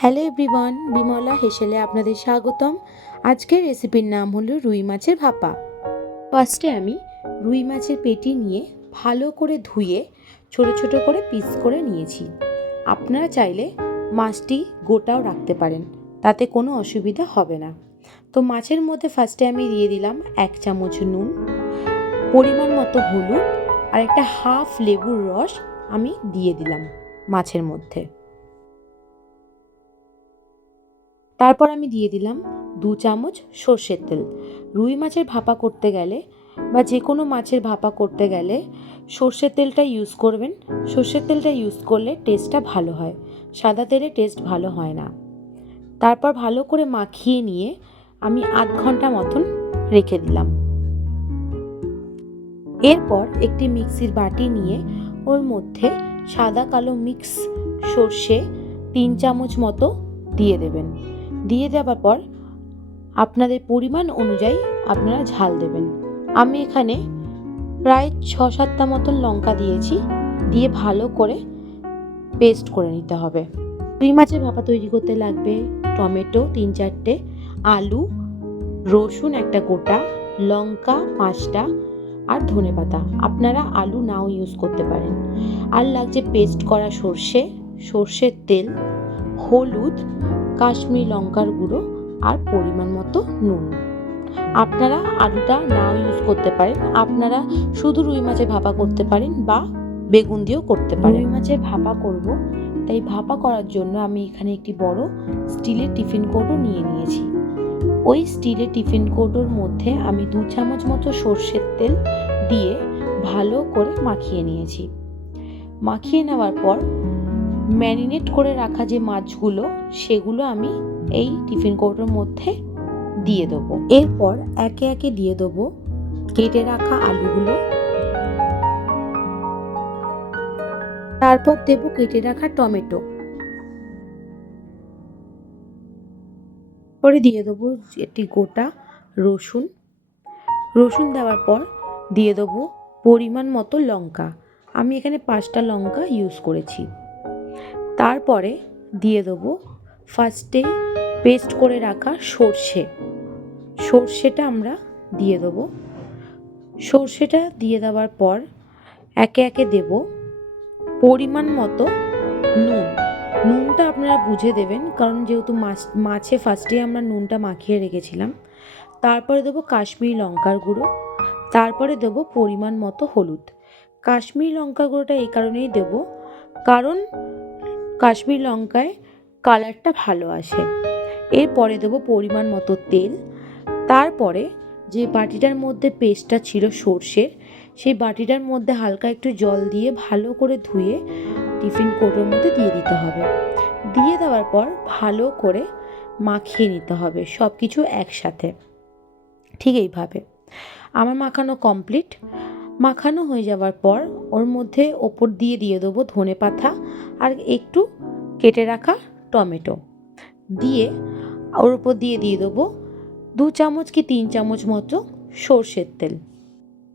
Hello everyone, Bimala হেসেলে আপনাদের স্বাগতম। আজকের রেসিপির নাম হলো রুই মাছের ভাপা। ফার্স্টে আমি রুই মাছের পেটি নিয়ে ভালো করে ধুয়ে ছোট ছোট করে পিস করে নিয়েছি। আপনারা চাইলে মাছটি গোটাও রাখতে পারেন, তাতে কোনো অসুবিধা হবে না। তো মাছের মধ্যে ফার্স্টে আমি দিয়ে দিলাম 1 চামচ নুন, পরিমাণ মতো হলুদ আর একটা হাফ লেবুর রস আমি দিয়ে দিলাম মাছের মধ্যে। তারপর আমি দিয়ে দিলাম 2 চামচ সর্ষের তেল। রুই মাছের ভাপা করতে গেলে বা যে কোনো মাছের ভাপা করতে গেলে সর্ষের তেলটা ইউজ করবেন। সর্ষের তেলটা ইউজ করলে টেস্টটা ভালো হয়, সাদা তেলে টেস্ট ভালো হয় না। তারপর ভালো করে মাখিয়ে নিয়ে আমি আধ ঘন্টা মতন রেখে দিলাম। এরপর একটি মিক্সির বাটি নিয়ে ওর মধ্যে সাদা কালো মিক্স সর্ষে 3 চামচ মতো দিয়ে দেবেন। দিয়ে দেওয়ার পর আপনাদের পরিমাণ অনুযায়ী আপনারা ঝাল দেবেন। আমি এখানে প্রায় 6-7টা মতন লঙ্কা দিয়েছি, দিয়ে ভালো করে পেস্ট করে নিতে হবে। রুই মাছের ভাপা তৈরি করতে লাগবে টমেটো 3-4টে, আলু, রসুন একটা গোটা, লঙ্কা 5টা আর ধনেপাতা। আপনারা আলু নাও ইউজ করতে পারেন। আর লাগছে পেস্ট করা সর্ষে, সর্ষের তেল, হলুদ, কাশ্মীরি লঙ্কার গুঁড়ো আর পরিমাণ মতো নুন। আপনারা আলুটা নাও ইউজ করতে পারেন, আপনারা শুধু রুই মাছের ভাপা করতে পারেন বা বেগুন দিয়েও করতে পারেন। রুই মাছের ভাপা করব, তাই ভাপা করার জন্য আমি এখানে একটি বড় স্টিলের টিফিন কৌটো নিয়ে নিয়েছি। ওই স্টিলের টিফিন কৌটোর মধ্যে আমি 2 চামচ মতো সর্ষের তেল দিয়ে ভালো করে মাখিয়ে নিয়েছি। মাখিয়ে নেওয়ার পর ম্যারিনেট করে রাখা যে মাছগুলো সেগুলো আমি এই টিফিন কৌটোর মধ্যে দিয়ে দেবো। এরপর একে একে দিয়ে দেবো কেটে রাখা আলুগুলো, তারপর দেবো কেটে রাখা টমেটো, পরে দিয়ে দেবো একটি গোটা রসুন। রসুন দেওয়ার পর দিয়ে দেবো পরিমাণ মতো লঙ্কা। আমি এখানে 5টা লঙ্কা ইউজ করেছি। তারপরে দিয়ে দেবো ফার্স্টে পেস্ট করে রাখা সর্ষেটা আমরা দিয়ে দেবো। সর্ষেটা দিয়ে দেওয়ার পর একে একে দেব পরিমাণ মতো নুন। নুনটা আপনারা বুঝে দেবেন, কারণ যেহেতু মাছে ফার্স্টে আমরা নুনটা মাখিয়ে রেখেছিলাম। তারপরে দেবো কাশ্মীরি লঙ্কার গুঁড়ো, তারপরে দেবো পরিমাণ মতো হলুদ। কাশ্মীরি লঙ্কা গুঁড়োটা এই কারণেই দেবো, কারণ কাশ্মীরি লঙ্কায় কালারটা ভালো আসে। এরপরে দেবো পরিমাণ মতো তেল। তারপরে যে বাটিটার মধ্যে পেস্টটা ছিল সর্ষের, সেই বাটিটার মধ্যে হালকা একটু জল দিয়ে ভালো করে ধুয়ে টিফিন কৌটোর মধ্যে দিয়ে দিতে হবে। দিয়ে দেওয়ার পর ভালো করে মাখিয়ে নিতে হবে সব কিছু একসাথে। ঠিক এইভাবে আমার মাখানো কমপ্লিট। মাখানো হয়ে যাওয়ার পর ওর মধ্যে ওপর দিয়ে দেবো ধনেপাতা আর একটু কেটে রাখা টমেটো, দিয়ে ওর উপর দিয়ে দেবো 2 চামচ কি 3 চামচ মতো সর্ষের তেল।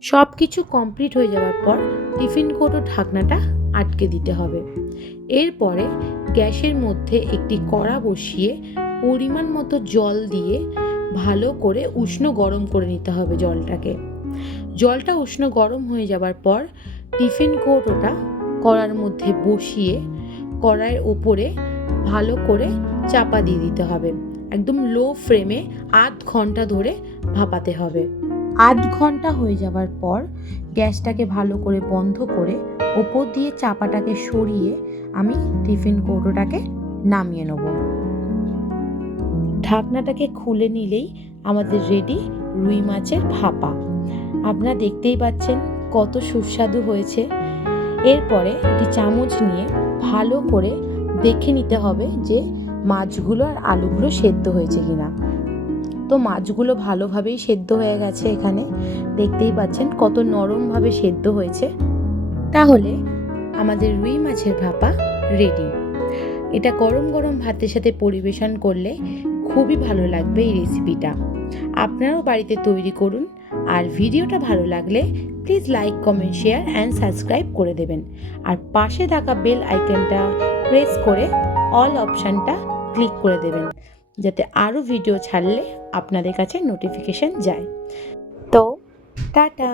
সব কিছু কমপ্লিট হয়ে যাওয়ার পর টিফিন কৌটোর ঢাকনাটা আটকে দিতে হবে। এরপরে গ্যাসের মধ্যে একটি কড়া বসিয়ে পরিমাণ মতো জল দিয়ে ভালো করে উষ্ণ গরম করে নিতে হবে জলটাকে। জলটা উষ্ণ গরম হয়ে যাওয়ার পর টিফিন কৌটোটা কড়ার মধ্যে বসিয়ে কড়াইয়ের ওপরে ভালো করে চাপা দিয়ে দিতে হবে। একদম লো ফ্লেমে আধ ঘন্টা ধরে ভাপাতে হবে। আধ ঘন্টা হয়ে যাওয়ার পর গ্যাসটাকে ভালো করে বন্ধ করে ওপর দিয়ে চাপাটাকে সরিয়ে আমি টিফিন কৌটোটাকে নামিয়ে নেব। ঢাকনাটাকে খুলে নিলেই আমাদের রেডি রুই মাছের ভাপা। আপনারা দেখতেই পাচ্ছেন কত সুস্বাদু হয়েছে। এরপরে একটি চামচ নিয়ে ভালো করে দেখে নিতে হবে যে মাছগুলো আর আলুগুলো সেদ্ধ হয়েছে কিনা। তো মাছগুলো ভালোভাবেই সেদ্ধ হয়ে গেছে, এখানে দেখতেই পাচ্ছেন কত নরমভাবে সেদ্ধ হয়েছে। তাহলে আমাদের রুই মাছের ভাপা রেডি। এটা গরম গরম ভাতের সাথে পরিবেশন করলে খুবই ভালো লাগবে এই রেসিপিটা। আপনারাও বাড়িতে তৈরি করুন। আর ভিডিওটা ভালো লাগলে please like, comment, share and subscribe করে দেবেন। আর পাশে থাকা বেল আইকনটা প্রেস করে অল অপশানটা ক্লিক করে দেবেন, যাতে আরও ভিডিও ছাড়লে আপনাদের কাছে নোটিফিকেশান যায়। তো টাটা।